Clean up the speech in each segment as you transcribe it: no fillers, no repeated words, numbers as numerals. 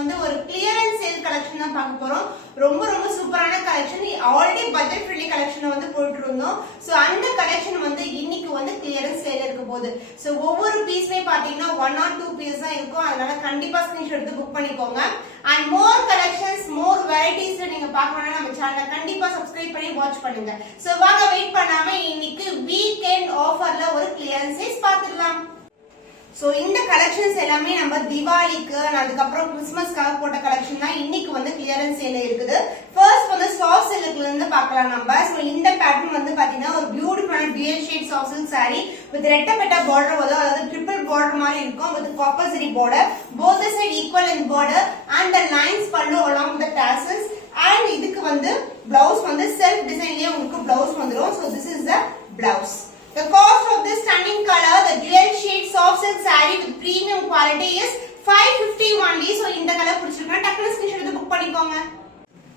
வந்து ஒரு clearance sale collection தான் பார்க்க போறோம். ரொம்ப ரொம்ப சூப்பரான collection. Already budget friendly collection வந்து போட்டு இருந்தோம். சோ அந்த கலெக்ஷன் வந்து இன்னைக்கு வந்து கிளியரன்ஸ் சேல் இருக்க போகுது. சோ ஒவ்வொரு பீஸ்மே பாத்தீங்கன்னா 1 or 2 பீஸ் தான் இருக்கும். அதனால கண்டிப்பா ஸ்கிரீன்ஷாட் எடுத்து புக் பண்ணிக்கோங்க. And more collections more varieties நீங்க பார்க்கணும்னா நம்ம சேனலை கண்டிப்பா சப்ஸ்கிரைப் பண்ணி வாட்ச் பண்ணுங்க. சோ வாங்க வெயிட் பண்ணாம இன்னைக்கு வீக்கெண்ட் ஆஃபர்ல ஒரு கிளியரன்ஸ் சேல் பார்த்துடலாம். சோ இந்த கலெக்ஷன்ஸ் எல்லாமே நம்ம திவாலிக்கு அதுக்கப்புறம் கிறிஸ்மஸ்க்காக போட்ட கலெக்ஷன் தான் இன்னைக்கு வந்து கிளியரன்ஸ் சேல்ல இருக்குது. ஃபர்ஸ்ட் வந்து சாஃப்ட் சில்க்ல இருந்து பார்க்கலாம் நம்ம. சோ இந்த பேட்டர்ன் வந்து பாத்தீங்கன்னா ஒரு பியூட்டிஃபுல்லான dual shade soft silk saree with ரெட்டப்பட்ட பார்டர் அதாவது ட்ரிபிள் பார்டர் மாதிரி இருக்கும் with copper zari border. both the side equal in border and the lines pallu along with the tassels. and இதுக்கு வந்து blouse வந்து self designலயே உங்களுக்கு blouse வந்துரும். so this is the blouse. The cost of this stunning color, the dual shade soft silk saree with premium quality is 550 only. So இந்த colour பிடிச்சிருக்கா டக்குனு screenshot எடுத்து book பண்ணிக்கோங்க.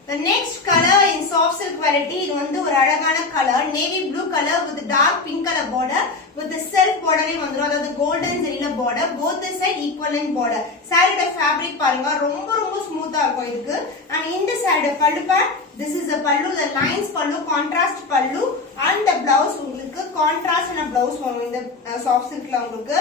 The next color in soft silk variety இது வந்து ஒரு அழகான colour navy blue color with dark pink color border with the self border வந்துரும். அதாவது golden zeriல border, both the side equal in border. saree fabric பாருங்க ரொம்ப ரொம்ப ஸ்மூத்தா இருக்கும் இதுக்கு. and இந்த saree பல்லு part, this is the pallu, the lines pallu, contrast pallu and the blouse உங்களுக்கு contrast and blouse வரும் இந்த soft silkல உங்களுக்கு.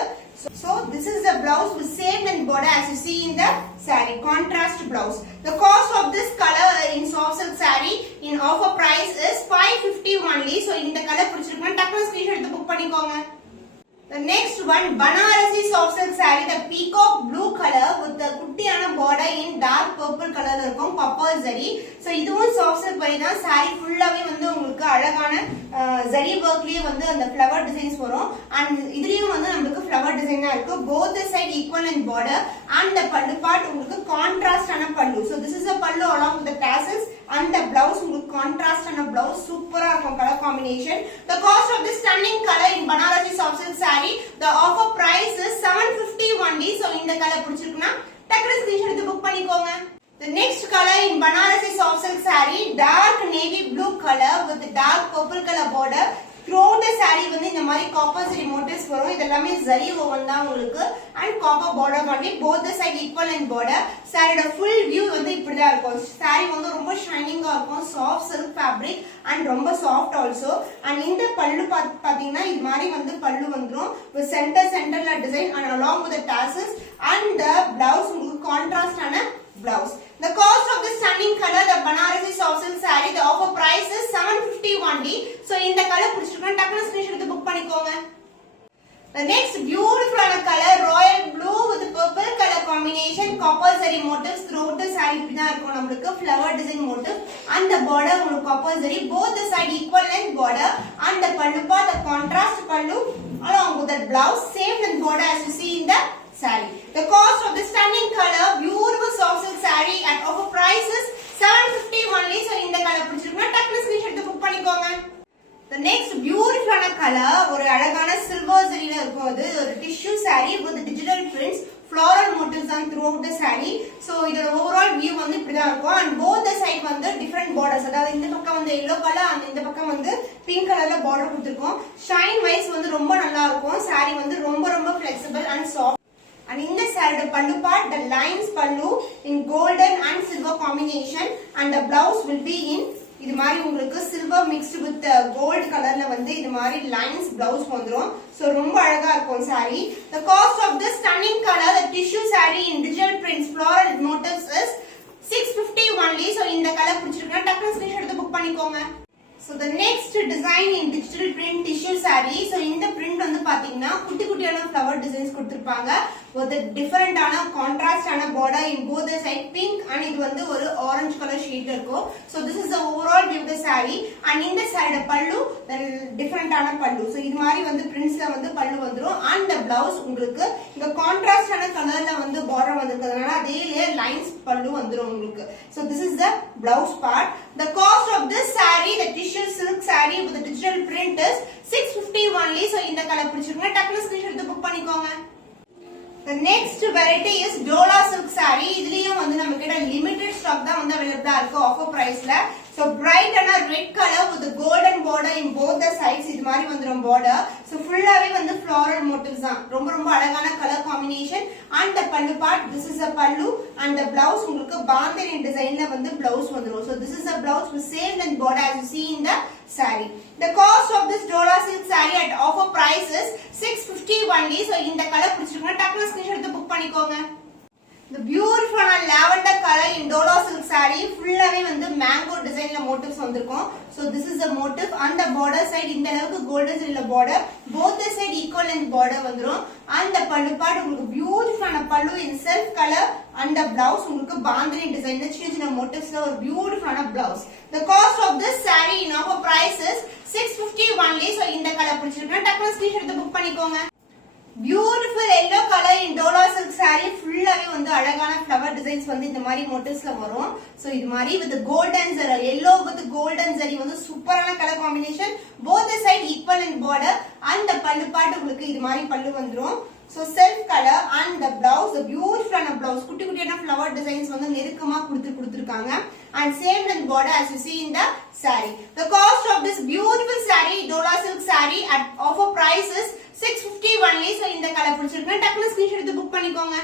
so this is the blouse with same in border as you see in the saree, contrast blouse. The cost of this color in soft silk saree in offer price is 550 only. so இந்த colour பிடிச்சிருக்கா டக்குனு screenshot எடுத்து book பண்ணிக்கோங்க. The next one Banarasi soft silk saree, the peacock blue color with the குட்டியான border in dark purple color இருக்கும் copper zari. so இதுவும் soft silk வரி தான். saree ஃபுல்லாவே வந்து உங்களுக்கு அழகான zari workலயே வந்து அந்த flower designs வரும். and இதுலயும் வந்து நமக்கு flower design தான் இருக்கு. both the side equal in border and the pallu part உங்களுக்கு contrast ஆன pallu. so this is a pallu along with the tassels and the blouse உங்களுக்கு contrast ஆன blouse சூப்பரா இருக்கும் color combination. The cost of this stunning color in Banarasi soft silk saree, the offer price is 750 only. so இந்த colour பிடிச்சிருக்குனா டக்குனு screenshot எடுத்து book பண்ணிக்கோங்க. The next color in Banarasi soft silk saree, dark navy blue color with dark purple color border. throughout the saree வந்து இந்த மாதிரி copper zari motifs வரும். இது எல்லாமே zari woven தான் உங்களுக்கு and copper border பண்ணி both the side equal in border. saree full view வந்து இப்படி தான் இருக்கும். saree வந்து ரொம்ப ஷைனிங்கா இருக்கும், soft silk fabric and ரொம்ப soft also. and இந்த பல்லு பாத்தீங்கன்னா இது மாதிரி வந்து பல்லு வந்துரும் with centerல design and along with the tassels and the blouse உங்களுக்கு contrast ஆன blouse. The cost of this stunning color, the Banarasi soft silk saree, the offer price is 750 only. so இந்த கலர் பிடிச்சிருக்கா டக்குனு ஸ்கிரீன்ஷாட் எடுத்து book பண்ணிக்கோங்க. The next beautiful color, royal blue with purple color combination, copper zari motifs throughout the saree இப்படிதான் இருக்கும் நமக்கு flower design motif and the border உங்களுக்கு copper zari, both the side equal length border and the pallu part, the contrast pallu along with the blouse same length border as you see in the saree. The cost of this stunning color, beautiful soft silk saree at offer price is 750 only. so இந்த colour பிடிச்சிருக்கா டக்குனு screenshot எடுத்து book பண்ணிக்கோங்க. The next beautiful color ஒரு அழகான silver zariல இருக்கும். அது ஒரு tissue saree with digital prints, floral motifs and throughout the saree. so இதோட overall view வந்து இப்படி தான் இருக்கும். and both the side வந்து different borders, அதாவது இந்த பக்கம் வந்து yellow color and இந்த பக்கம் வந்து pink colorல border கொடுத்திருக்கோம். shine wise வந்து ரொம்ப நல்லா இருக்கும். saree வந்து ரொம்ப ரொம்ப flexible and soft. and in the saree pallu part, the lines pallu in golden and silver combination and the blouse will be in இது மாதிரி உங்களுக்கு silver mixed with gold colorல வந்து இது மாதிரி lines blouse வந்துரும். so ரொம்ப அழகா இருக்கும் saree. The cost of this stunning color, the tissue saree in digital prints floral motifs is 650 only. so இந்த கலர் பிடிச்சிருக்கா டக்குனு ஸ்கிரீன்ஷாட் எடுத்து புக் பண்ணிக்கோங்க. so the next design in digital print tissue saree. so இந்த print வந்து பாத்தீங்கன்னா குட்டி குட்டியான flower designs கொடுத்திருப்பாங்க with a different ஆன contrast ஆன border in both the side pink and இது வந்து ஒரு orange color shade இருக்கும். so this is the overall view of the saree. and இந்த saree pallu then different ஆன pallu. so இது மாதிரி வந்து printsல வந்து pallu வந்துரும் and the blouse உங்களுக்கு இந்த contrast ஆன கலர்ல வந்து border வந்திருக்கிறதுனால அதேலயே lines pallu வந்துரும் உங்களுக்கு. so this is the blouse part. The cost of this saree, the tissue silk saree with the digital print is 650 only. so இந்த கலர் பிடிச்சிருக்கா டக்குனு ஸ்கிரீன்ஷாட் எடுத்து புக் பண்ணிக்கோங்க. The next variety is Dola silk saree. இதுலயும் வந்து நமக்கு limited stock தான் வந்து available இருக்கு offer priceல. So bright and a red color with the golden border in both the sides. இது மாதிரி வந்துரும் border. So full-ஆவே வந்து floral motifs தான். ரொம்ப ரொம்ப அழகான color combination. And the pallu part, this is a pallu and the blouse உங்களுக்கு bandhani designல வந்து blouse வந்துரும். So this is a blouse with same length border as you see in the saree. The cost of this Dola silk saree at offer price is 650 only. So இந்த color பிடிச்சிருக்குன்னா டக்குனு screenshot எடுத்து book பண்ணிக்கோங்க. The beautiful lavender color in Dola silk saree full-ஆவே வந்து mango designல motifs வந்திருக்கும். So this is the motif and the border side இந்த அளவுக்கு golden silk border, both the side equal length border வந்துரும். And the pallu part உங்களுக்கு beautiful pallu in self color and the blouse உங்களுக்கு bandhani design சின்ன சின்ன motifsல ஒரு beautiful blouse. The cost of this saree in our price is 650 only. So இந்த colour பிடிச்சிருக்குன்னா டக்குனு screenshot எடுத்து புக் பண்ணிக்கோங்க. Beautiful yellow color in Dola silk saree full-ஆவே வந்து அழகான flower designs வந்து இந்த மாதிரி motifsல வரும். So இது மாதிரி with golden zari, yellow with golden zari வந்து சூப்பரான color combination, both the side equal in border and the pallu part உங்களுக்கு இது மாதிரி பல்லு வந்துரும். So self color and the blouse, the beautiful blouse, குட்டி குட்டியான flower designs வந்து நெருக்கமா கொடுத்திருக்காங்க and same length border as you see in the saree. The cost of this beautiful saree, Dola silk saree at offer price is 650 only. So இந்த colour பிடிச்சிருக்குன்னா டக்குனு screenshot எடுத்து book பண்ணிக்கோங்க.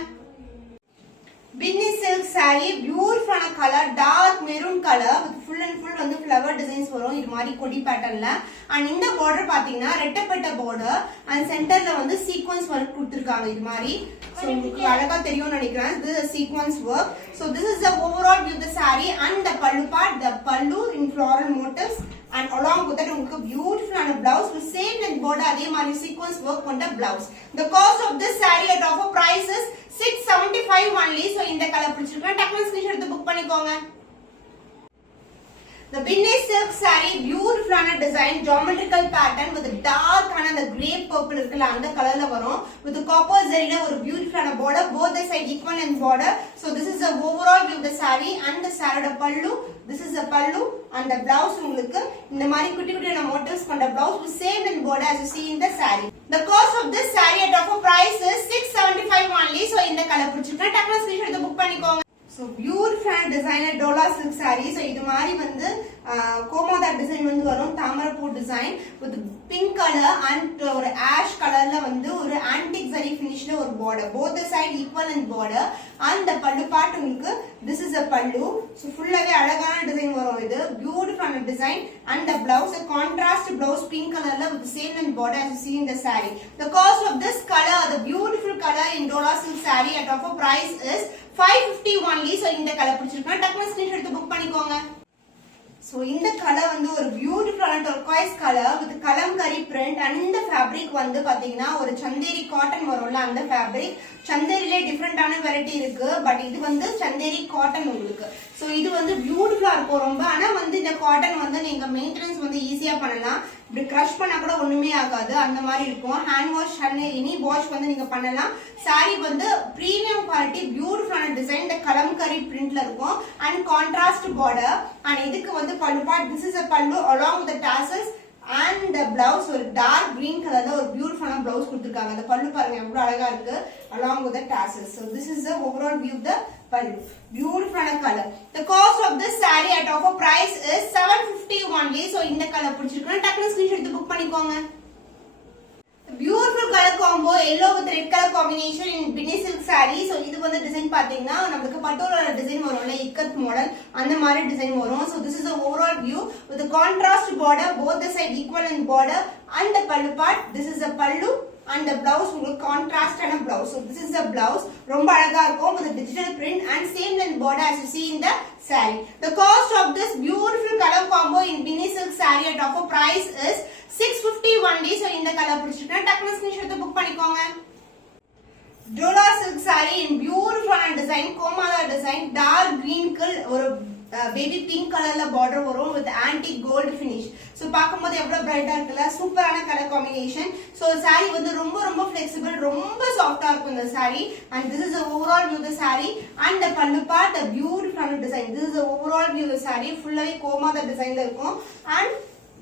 Binni silk saree, beautiful color, dark maroon color with full and full வந்து flower designs வரும் இது மாதிரி கொடி பேட்டர்ன்ல. and இந்த border பாத்தீங்கன்னா ரெட்டப்பட்ட border and centerல வந்து sequence work கொடுத்திருக்காங்க இது மாதிரி. so உங்களுக்கு அழகா தெரியும்னு நினைக்கிறேன். this is sequence work. so this is the overall view of the saree and the pallu part, the pallu in floral motifs and along with that உங்களுக்கு beautiful and blouse with same length border அதே மாதிரி sequence work கொண்ட blouse. The cost of this saree at offer price is 675 only. So இந்த colour பிடிச்சிருக்கா டக்குனு screenshot எடுத்து book பண்ணிக்கோங்க. The Binni silk saree, beautiful design, geometrical pattern with dark and the grey purple இருக்குல அந்த கலர்ல வரும் with the copper zari ஒரு beautiful border, both the side equal in border. So this is the overall view of the saree and the saree pallu. This is the pallu and the blouse உங்களுக்கு இந்த மாதிரி குட்டி குட்டியான motifs கொண்ட blouse with same in border as you see in the saree. The cost of this saree at offer price is 675 only. So இந்த colour பிடிச்சிருக்கா டக்குனு screenshot எடுத்து புக் பண்ணிக்கோங்க. So beautiful designer Dola silk saree. So இது மாதிரி வந்து கோமாதா design வந்து வரும், தாமரைப்பூ design with pink color and ஒரு ash colorல வந்து ஒரு antique zari finishல ஒரு border, both the side equal in border and the pallu part உங்களுக்கு this is a pallu. So full-ஆவே அழகான டிசைன் வரும் இது beautiful design and the blouse a contrast blouse pink colorல with the same in border as you see in the saree. The cost of this color, the beautiful color in Dola silk saree at offer price is 550 only. So இந்த colour பிடிச்சிருக்கா டக்குனு screenshot எடுத்து book பண்ணிக்கோங்க. So இந்த colour வந்து ஒரு பியூட்டிஃபுல்லான turquoise color with kalamkari print and இந்த fabric வந்து பாத்தீங்கன்னா ஒரு சந்தேரி காட்டன் வரும்ல அந்த fabric. சந்தேரிலே டிஃபரெண்டான வெரைட்டி இருக்கு, பட் இது வந்து சந்தேரி காட்டன் உங்களுக்கு. சோ இது வந்து பியூட்டிஃபுல்லா இருக்கும் ரொம்ப. ஆனா வந்து இந்த காட்டன் வந்து நீங்க மெயின்டெனன்ஸ் வந்து ஈஸியா பண்ணலாம், இப்படி கிரஷ் பண்ணா கூட ஒண்ணுமே ஆகாது அந்த மாதிரி இருக்கும். ஹேண்ட் வாஷ் எனி வாஷ் வந்து நீங்க பண்ணலாம். saree வந்து பிரீமியம் குவாலிட்டி, பியூட்டிஃபுல்லான டிசைன், இந்த கலம்கரி பிரிண்ட்ல இருக்கும் and கான்ட்ராஸ்ட் border. and இதுக்கு வந்து pallu part, this is a pallu along with the tassels and the blouse ஒரு dark green colorல ஒரு பியூட்டிஃபுல்லான blouse கொடுத்திருக்காங்க. அந்த pallu பாருங்க எவ்வளவு அழகா இருக்கு along with the tassels. so this is the overall view of the pallu, beautiful color. The cost of this saree at offer price is 750 only. so இந்த கலர் பிடிச்சிருக்குன்னா டக்குனு ஸ்கிரீன்ஷாட் எடுத்து புக் பண்ணிக்கோங்க. Beautiful color combo, yellow with red color combination in Binni silk saree. So இது வந்து design பாத்தீங்கன்னா நமக்கு பட்டோலோட design வரும்ல இக்கத் மாடல் அந்த மாதிரி டிசைன் வரும். So this is the overall view with the contrast border, both the side equal in border and the pallu part. This is the pallu and the blouse உங்களுக்கு contrast ஆன blouse. So this is the blouse, ரொம்ப அழகா இருக்கும் with a digital print and same length border as you see in the saree. The cost of this beautiful color combo in Binni silk saree at offer price is 650 only. so இந்த colour பிடிச்சிருக்கா டக்குனு screenshot எடுத்து book பண்ணிக்கோங்க. Dola silk saree in beautiful design, Gomatha design, dark greenக்கு ஒரு baby pink கலர்ல border வரும் with antique gold finish. so பாக்கும்போது எவ்வளவு பிரைட்டா இருக்குல்ல, சூப்பரான கலர் காம்பினேஷன். so saree வந்து ரொம்ப ரொம்ப flexible, ரொம்ப சாஃப்ட்டா இருக்கும் இந்த saree. and this is the overall view of the saree and the pallu part, the beautiful design. this is the overall view of the saree, full-ஆவே கோமாதா டிசைன்ல இருக்கும். and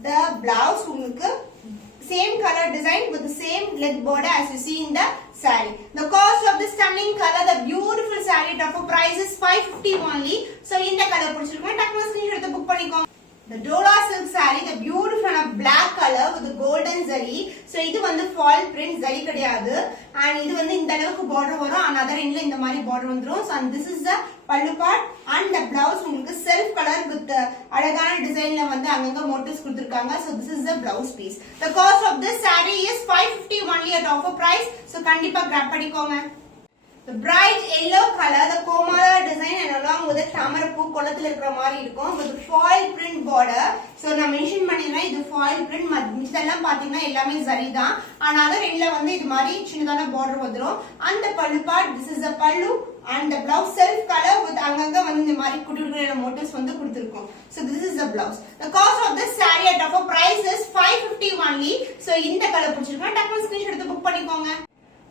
the blouse உங்களுக்கு same color design with the same length border as you see in the saree. The cost of this stunning color, the beautiful saree at offer price is 550 only. so இந்த colour பிடிச்சிருக்கா டக்குனு screenshot எடுத்து book பண்ணிக்கோங்க. The Dola silk saree, the beautiful black color with the golden zari. So இது வந்து fall print zari கிடையாது. And இது வந்து இந்த அளவுக்கு border வரும். Another endல இந்த மாதிரி border வந்துரும். So and this is the pallu part and the blouse உங்களுக்கு self color with அழகான டிசைன்ல வந்து அங்கங்க motifs கொடுத்திருக்காங்க. So this is the blouse piece. The cost of this saree is 550 only at offer price. So கண்டிப்பா grab பண்ணிக்கோங்க. The bright yellow color, the Komala design and along with the tamara poo கொளத்துல இருக்கிற மாதிரி இருக்கும் with the foil print border. So நான் mention பண்ணிருந்தேன் இது foil print இதெல்லாம் பாத்தீங்கன்னா எல்லாமே zari தான். ஆனால ரெண்டுல வந்து இது மாதிரி சின்னதான border வந்துரும். And the pallu part, this is the pallu and the blouse self color with அங்கங்க வந்து இந்த மாதிரி குட்டி குட்டியான motifs வந்து கொடுத்திருக்கும். So this is the blouse. The cost of this saree at offer price is 550 only. So இந்த colour பிடிச்சிருக்கா டக்குனு ஸ்கிரீன்ஷாட் எடுத்து புக் பண்ணிக்கோங்க.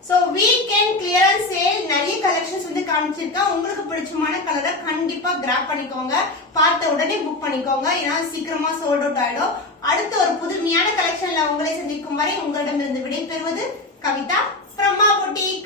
So weekend clearance sale நிறைய கலெக்ஷன்ஸ் வந்து காமிச்சிருக்கேன். உங்களுக்கு பிடிச்சமான கலரை கண்டிப்பா கிராப் பண்ணிக்கோங்க. பார்த்த உடனே புக் பண்ணிக்கோங்க. ஏன்னா சீக்கிரமா சோல்ட் அவுட் ஆயிடும். அடுத்த ஒரு புதுமையான கலெக்ஷன்ல உங்களை சந்திக்கும் வரை உங்களிடமிருந்து விடைபெறுவது கவிதா from Ma Boutique.